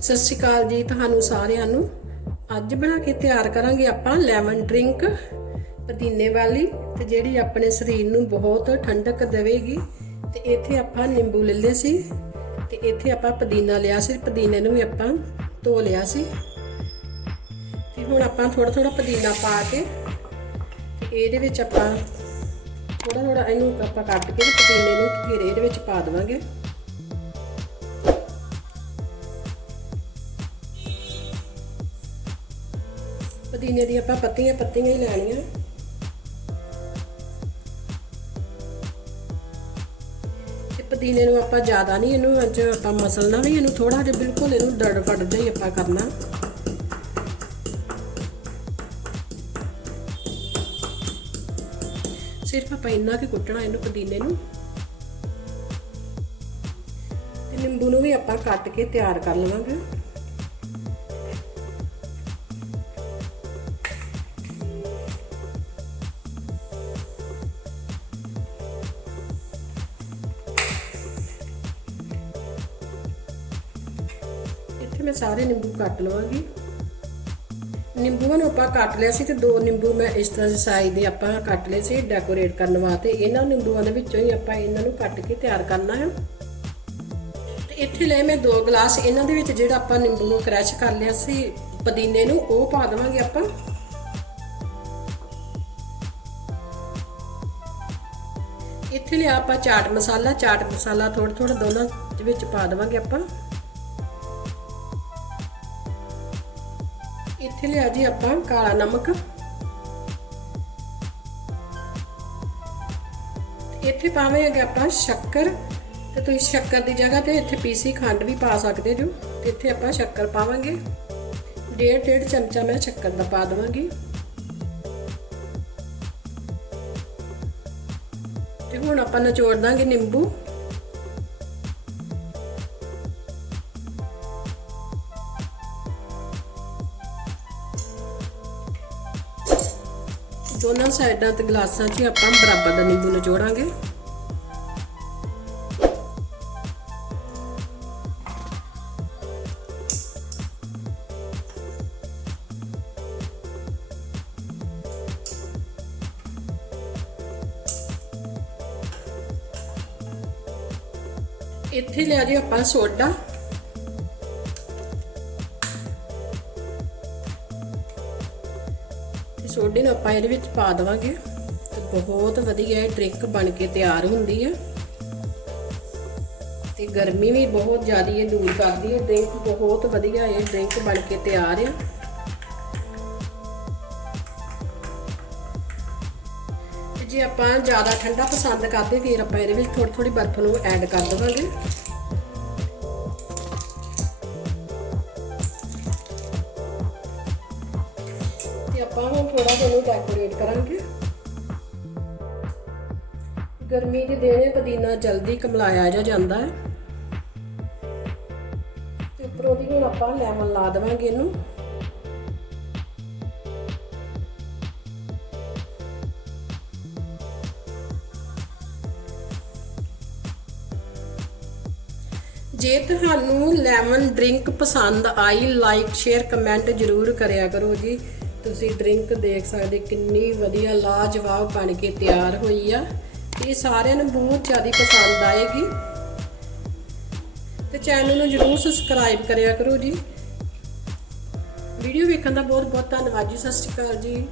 ਸਤਿ ਸ਼੍ਰੀ ਅਕਾਲ ਜੀ ਤੁਹਾਨੂੰ ਸਾਰਿਆਂ ਨੂੰ। ਅੱਜ ਬਣਾ ਕੇ ਤਿਆਰ ਕਰਾਂਗੇ ਆਪਾਂ ਲੈਮਨ ਡਰਿੰਕ ਪੁਦੀਨੇ ਵਾਲੀ ਤੇ ਜਿਹੜੀ ਆਪਣੇ ਸਰੀਰ ਨੂੰ ਬਹੁਤ ਠੰਡਕ ਦੇਵੇਗੀ। ਤੇ ਇੱਥੇ ਆਪਾਂ ਨਿੰਬੂ ਲੈ ਲਏ ਸੀ ਤੇ ਇੱਥੇ ਆਪਾਂ ਪੁਦੀਨਾ ਲਿਆ ਸੀ, ਪੁਦੀਨੇ ਨੂੰ ਵੀ ਆਪਾਂ ਧੋ ਲਿਆ ਸੀ। ਤੇ ਹੁਣ ਆਪਾਂ ਥੋੜਾ ਥੋੜਾ ਪੁਦੀਨਾ ਪਾ ਕੇ ਤੇ ਇਹਦੇ ਵਿੱਚ ਆਪਾਂ ਥੋੜਾ ਥੋੜਾ ਇਹਨੂੰ ਆਪਾਂ ਕੱਟ ਕੇ ਪੁਦੀਨੇ ਨੂੰ ਘੇਰੇ ਇਹਦੇ ਵਿੱਚ ਪਾ ਦੇਵਾਂਗੇ। ਪੁਦੀਨੇ ਦੀਆਂ ਆਪਾਂ ਪੱਤੀਆਂ ਪੱਤੀਆਂ ਹੀ ਲੈਣੀਆਂ। ਤੇ ਪੁਦੀਨੇ ਨੂੰ ਆਪਾਂ ਜ਼ਿਆਦਾ ਨਹੀਂ ਇਹਨੂੰ ਅੱਜ ਆਪਾਂ ਮਸਲਣਾ ਵੀ, ਇਹਨੂੰ ਥੋੜਾ ਜਿਹਾ ਬਿਲਕੁਲ ਇਹਨੂੰ ਡੜ ਫੜ ਜਿਹਾ ਹੀ ਆਪਾਂ ਕਰਨਾ। ਸਿਰਫ ਆਪਾਂ ਇੰਨਾ ਕਿ ਕੁੱਟਣਾ ਇਹਨੂੰ ਪੁਦੀਨੇ ਨੂੰ। ਤੇ ਨਿੰਬੂ ਨੂੰ ਵੀ ਆਪਾਂ ਕੱਟ ਕੇ ਤਿਆਰ ਕਰ ਲਵਾਂਗੇ। ਮੈਂ ਸਾਰੇ ਨਿੰਬੂ ਕੱਟ ਲਵਾਂਗੀ। ਨਿੰਬੂਆਂ ਨੂੰ ਆਪਾਂ ਕੱਟ ਲਿਆ ਸੀ ਤੇ ਦੋ ਨਿੰਬੂ ਮੈਂ ਇਸ ਤਰ੍ਹਾਂ ਦੇ ਸਾਈਜ਼ ਦੇ ਆਪਾਂ ਕੱਟ ਲਏ ਸੀ ਡੈਕੋਰੇਟ ਕਰਨ ਵਾਸਤੇ। ਇਹਨਾਂ ਨਿੰਬੂਆਂ ਦੇ ਵਿੱਚੋਂ ਹੀ ਆਪਾਂ ਇਹਨਾਂ ਨੂੰ ਕੱਟ ਕੇ ਤਿਆਰ ਕਰਨਾ ਹੈ। ਤੇ ਇੱਥੇ ਲੈ ਮੈਂ ਦੋ ਗਲਾਸ ਇਹਨਾਂ ਦੇ ਵਿੱਚ ਜਿਹੜਾ ਆਪਾਂ ਨਿੰਬੂ ਨੂੰ ਕ੍ਰੈਸ਼ ਕਰ ਲਿਆ ਸੀ ਪੁਦੀਨੇ ਨੂੰ, ਉਹ ਪਾ ਦੇਵਾਂਗੇ ਆਪਾਂ। ਇੱਥੇ ਲਿਆ ਆਪਾਂ ਚਾਟ ਮਸਾਲਾ ਚਾਟ ਮਸਾਲਾ ਥੋੜਾ ਥੋੜਾ ਦੋਨਾਂ ਦੇ ਵਿੱਚ ਪਾ ਦੇਵਾਂਗੇ ਆਪਾਂ। ਇੱਥੇ ਲਿਆ ਜੀ ਆਪਾਂ ਕਾਲਾ ਨਮਕ। ਇੱਥੇ ਪਾਵਾਂਗੇ ਆਪਾਂ ਸ਼ੱਕਰ। ਤੇ ਤੁਸੀਂ ਸ਼ੱਕਰ ਦੀ ਜਗ੍ਹਾ ਤੇ ਇੱਥੇ ਪੀਸੀ ਖੰਡ ਵੀ ਪਾ ਸਕਦੇ ਜੋ। ਤੇ ਇੱਥੇ ਆਪਾਂ ਸ਼ੱਕਰ ਪਾਵਾਂਗੇ। ਡੇਢ ਡੇਢ ਚਮਚਾ ਮੈਂ ਸ਼ੱਕਰ ਦਾ ਪਾ ਦਵਾਂਗੀ। ਤੇ ਹੁਣ ਆਪਾਂ ਨਿਚੋੜ ਦਾਂਗੇ ਨਿੰਬੂ। ਦੋਨਾਂ ਸਾਈਡਾਂ ਤੇ ਗਲਾਸਾਂ 'ਚ ਆਪਾਂ ਬਰਾਬਰ ਦਾ ਨਿੰਬੂ ਨਿਚੋੜਾਂਗੇ। ਇੱਥੇ ਲਿਆ ਜੀ ਆਪਾਂ ਸੋਡਾ। ਤੇ ਸੋਡੇ ਨੂੰ ਆਪਾਂ ਇਹਦੇ ਵਿੱਚ ਪਾ ਦੇਵਾਂਗੇ। ਤੇ ਬਹੁਤ ਵਧੀਆ ਇਹ ਡਰਿੰਕ ਬਣ ਕੇ ਤਿਆਰ ਹੁੰਦੀ ਹੈ ਤੇ ਗਰਮੀ ਵੀ ਬਹੁਤ ਜ਼ਿਆਦਾ ਇਹ ਦੂਰ ਕਰਦੀ ਹੈ ਡਰਿੰਕ ਬਹੁਤ ਵਧੀਆ ਇਹ ਡਰਿੰਕ ਬਣ ਕੇ ਤਿਆਰ ਹੈ ਜੇ ਆਪਾਂ ਜ਼ਿਆਦਾ ਠੰਡਾ ਪਸੰਦ ਕਰਦੇ, ਫਿਰ ਆਪਾਂ ਇਹਦੇ ਵਿੱਚ ਥੋੜੀ ਥੋੜੀ ਬਰਫ਼ ਨੂੰ ਐਡ ਕਰ ਦੇਵਾਂਗੇ। ਹੁਣ ਥੋੜਾ ਜਿਹਾ ਇਹਨੂੰ ਡੈਕੋਰੇਟ ਕਰਾਂਗੇ। ਗਰਮੀ ਦੇ ਦਿਨ ਪੁਦੀਨਾ ਜਲਦੀ ਕਮਲਾਇਆ ਜਾ ਜਾਂਦਾ ਹੈ। ਤੇ ਉੱਪਰੋਂ ਦੀ ਹੁਣ ਆਪਾਂ ਲੈਮਨ ਲਾ ਦੇਵਾਂਗੇ ਇਹਨੂੰ। ਜੇ ਤੁਹਾਨੂੰ ਲੈਮਨ ਡਰਿੰਕ ਪਸੰਦ ਆਈ ਲਾਈਕ ਸ਼ੇਅਰ ਕਮੈਂਟ ਜ਼ਰੂਰ ਕਰਿਆ ਕਰੋ ਜੀ। ਤੁਸੀਂ ਡਰਿੰਕ ਦੇਖ ਸਕਦੇ, ਕਿੰਨੀ ਵਧੀਆ, ਲਾਜਵਾਬ ਬਣ ਕੇ ਤਿਆਰ ਹੋਈ ਆ। ਇਹ ਸਾਰਿਆਂ ਨੂੰ ਬਹੁਤ ਜ਼ਿਆਦਾ ਪਸੰਦ ਆਏਗੀ। ਤੇ ਚੈਨਲ ਨੂੰ ਜ਼ਰੂਰ ਸਬਸਕ੍ਰਾਈਬ ਕਰਿਆ ਕਰੋ ਜੀ। ਵੀਡੀਓ ਵੇਖਣ ਦਾ ਬਹੁਤ ਬਹੁਤ ਧੰਨਵਾਦ ਜੀ। ਸਤਿ ਸ਼੍ਰੀ ਅਕਾਲ ਜੀ।